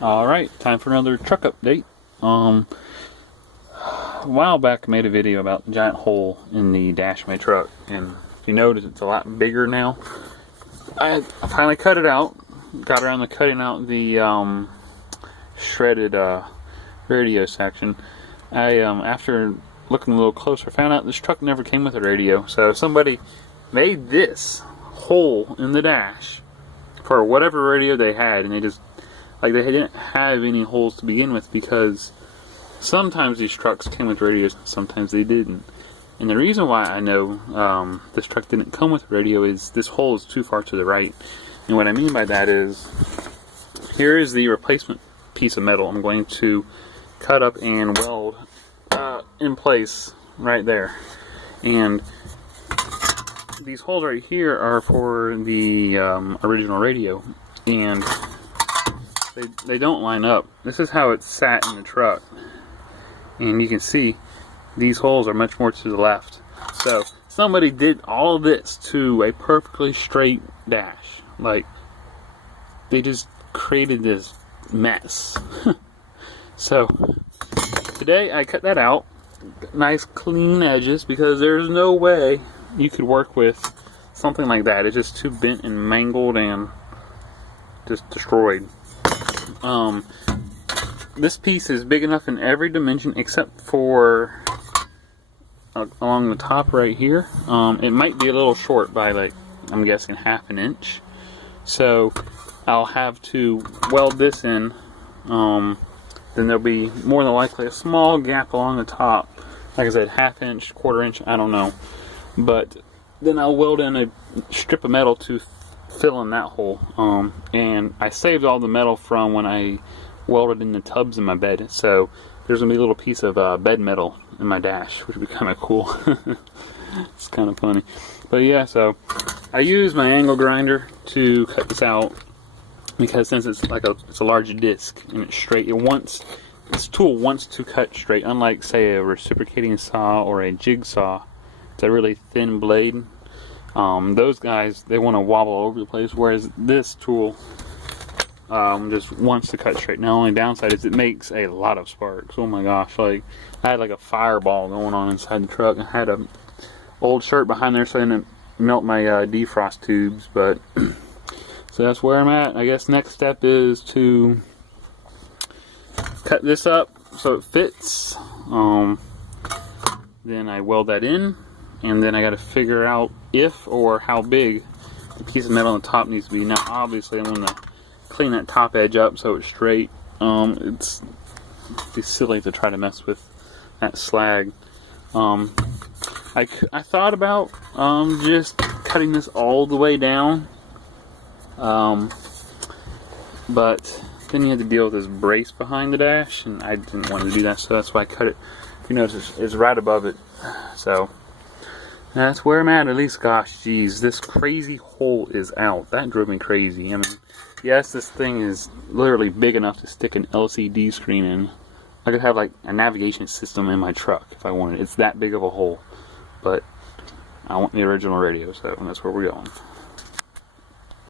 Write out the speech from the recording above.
Alright, time for another truck update. A while back I made a video about the giant hole in the dash of my truck, and if you notice it's a lot bigger now. I finally cut it out, got around to cutting out the shredded radio section. After looking a little closer, found out this truck never came with a radio, so somebody made this hole in the dash for whatever radio they had, and they didn't have any holes to begin with, because sometimes these trucks came with radios and sometimes they didn't. And the reason why I know this truck didn't come with a radio is this hole is too far to the right. And what I mean by that is, here is the replacement piece of metal I'm going to cut up and weld in place right there. And these holes right here are for the original radio, and they don't line up. This is how it's sat in the truck, and you can see these holes are much more to the left. So somebody did all of this to a perfectly straight dash. Like, they just created this mess. So today I cut that out, nice clean edges, because there's no way you could work with something like that. It's just too bent and mangled and just destroyed. This piece is big enough in every dimension except for along the top right here. It might be a little short by, like, I'm guessing ½ an inch. So I'll have to weld this in. Then there'll be more than likely a small gap along the top. Like I said, ½ inch, ¼ inch, I don't know. But then I'll weld in a strip of metal to fill in that hole. And I saved all the metal from when I welded in the tubs in my bed. So there's going to be a little piece of bed metal in my dash, which would be kind of cool. It's kind of funny. But yeah, so I use my angle grinder to cut this out, because since it's a large disc and it's straight, this tool wants to cut straight, unlike, say, a reciprocating saw or a jigsaw. It's a really thin blade. Those guys, they want to wobble over the place, whereas this tool just wants to cut straight. Now, the only downside is it makes a lot of sparks. Oh my gosh, like, I had like a fireball going on inside the truck. I had a old shirt behind there so I didn't melt my defrost tubes, but so that's where I'm at. I guess next step is to cut this up so it fits. Then I weld that in, and then I got to figure out if or how big the piece of metal on the top needs to be. Now, obviously, I'm going to clean that top edge up so it's straight. It's silly to try to mess with that slag. I thought about just cutting this all the way down, but then you had to deal with this brace behind the dash, and I didn't want to do that, so that's why I cut it. If you notice, it's right above it. So that's where I'm at least. Gosh, geez, this crazy hole is out. That drove me crazy. I mean, yes, this thing is literally big enough to stick an LCD screen in. I could have like a navigation system in my truck if I wanted. It's that big of a hole. But I want the original radio, so that's where we're going.